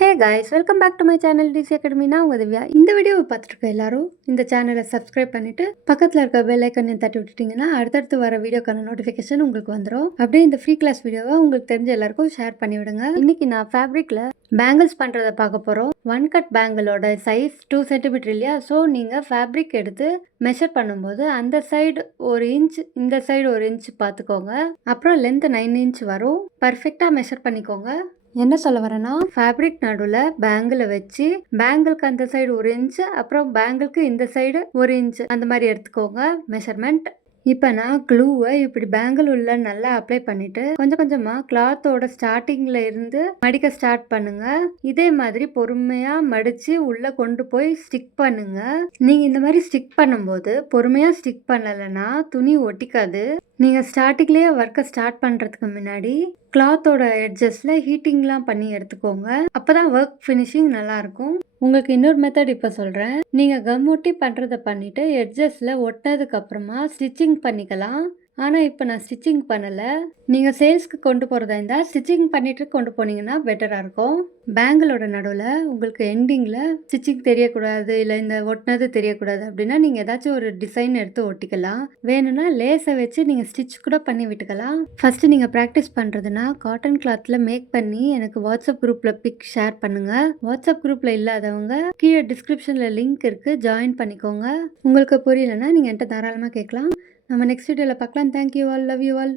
Hey guys, welcome back to my channel DC academy. நான் உங்கள் திவ்யா. இந்த வீடியோவை பார்த்துருக்க எல்லாரும் இந்த சேனலை சப்ஸ்கிரைப் பண்ணிட்டு பக்கத்தில் இருக்க பெல் ஐக்கனையும் தட்டி விட்டுட்டிங்கன்னா அடுத்தடுத்து வர வீடியோக்கான நோட்டிஃபிகேஷன் உங்களுக்கு வந்துடும். அப்படியே இந்த ஃப்ரீ கிளாஸ் வீடியோவை உங்களுக்கு தெரிஞ்ச எல்லாருக்கும் ஷேர் பண்ணி விடுங்க. இன்னைக்கு நான் ஃபேப்ரிக்கில் பேங்கிள்ஸ் பண்ணுறதை பார்க்க போகிறோம். ஒன் கட் பேங்கிளோட சைஸ் 2 சென்டிமீட்டர் இல்லையா? ஸோ நீங்கள் ஃபேப்ரிக் எடுத்து மெஷர் பண்ணும்போது அந்த சைடு 1 இன்ச், இந்த சைடு 1 இன்ச் பார்த்துக்கோங்க. அப்புறம் லென்த் 9 இன்ச் வரும். பர்ஃபெக்டாக மெஷர் பண்ணிக்கோங்க. என்ன சொல்ல வரேன்னா, ஃபேப்ரிக் நடுவில் பேங்கிளை வச்சு பேங்கிளுக்கு அந்த சைடு 1 இன்ச், அப்புறம் பேங்கிளுக்கு இந்த சைடு 1 இன்ச் அந்த மாதிரி எடுத்துக்கோங்க மெஷர்மெண்ட். இப்போ நான் க்ளூவை இப்படி பேங்கிள் உள்ள நல்லா அப்ளை பண்ணிட்டு கொஞ்சம் கொஞ்சமாக கிளாத்தோட ஸ்டார்டிங்கில் இருந்து மடிக்க ஸ்டார்ட் பண்ணுங்க. இதே மாதிரி பொறுமையாக மடித்து உள்ளே கொண்டு போய் ஸ்டிக் பண்ணுங்க. நீங்கள் இந்த மாதிரி ஸ்டிக் பண்ணும்போது பொறுமையாக ஸ்டிக் பண்ணலைன்னா துணி ஒட்டிக்காது. நீங்கள் ஸ்டார்டிங்லேயே ஒர்க்கை ஸ்டார்ட் பண்ணுறதுக்கு முன்னாடி கிளாத்தோட எட்ஜஸில் ஹீட்டிங்லாம் பண்ணி எடுத்துக்கோங்க. அப்போ தான் ஒர்க் ஃபினிஷிங் நல்லாயிருக்கும். உங்களுக்கு இன்னொரு மெத்தட் இப்போ சொல்கிறேன். நீங்கள் கம் ஒட்டி பண்ணுறதை பண்ணிவிட்டு எட்ஜஸில் ஒட்டினதுக்கப்புறமா ஸ்டிச்சிங் பண்ணிக்கலாம். ஆனால் இப்போ நான் ஸ்டிச்சிங் பண்ணலை. நீங்கள் சேல்ஸ்க்கு கொண்டு போகிறதா இருந்தால் ஸ்டிச்சிங் பண்ணிவிட்டு கொண்டு போனீங்கன்னா பெட்டராக இருக்கும். பேங்கிளோட நடுவில் உங்களுக்கு எண்டிங்கில் ஸ்டிச்சிங் தெரியக்கூடாது, இல்லை இந்த ஒட்டினது தெரியக்கூடாது அப்படின்னா நீங்கள் ஏதாச்சும் ஒரு டிசைன் எடுத்து ஒட்டிக்கலாம். வேணும்னா லேஸை வச்சு நீங்கள் ஸ்டிச் கூட பண்ணி விட்டுக்கலாம். ஃபஸ்ட்டு நீங்கள் ப்ராக்டிஸ் பண்ணுறதுனா காட்டன் கிளாத்தில் மேக் பண்ணி எனக்கு வாட்ஸ்அப் குரூப்பில் பிக் ஷேர் பண்ணுங்கள். வாட்ஸ்அப் குரூப்பில் இல்லாதவங்க கீழே டிஸ்கிரிப்ஷனில் லிங்க் இருக்குது, ஜாயின் பண்ணிக்கோங்க. உங்களுக்கு புரியலைன்னா நீங்கள் என்கிட்ட தாராளமாக கேட்கலாம். நம்ம நெக்ஸ்ட் வீடியோவில் பார்க்கலாம். Thank you all, love you all.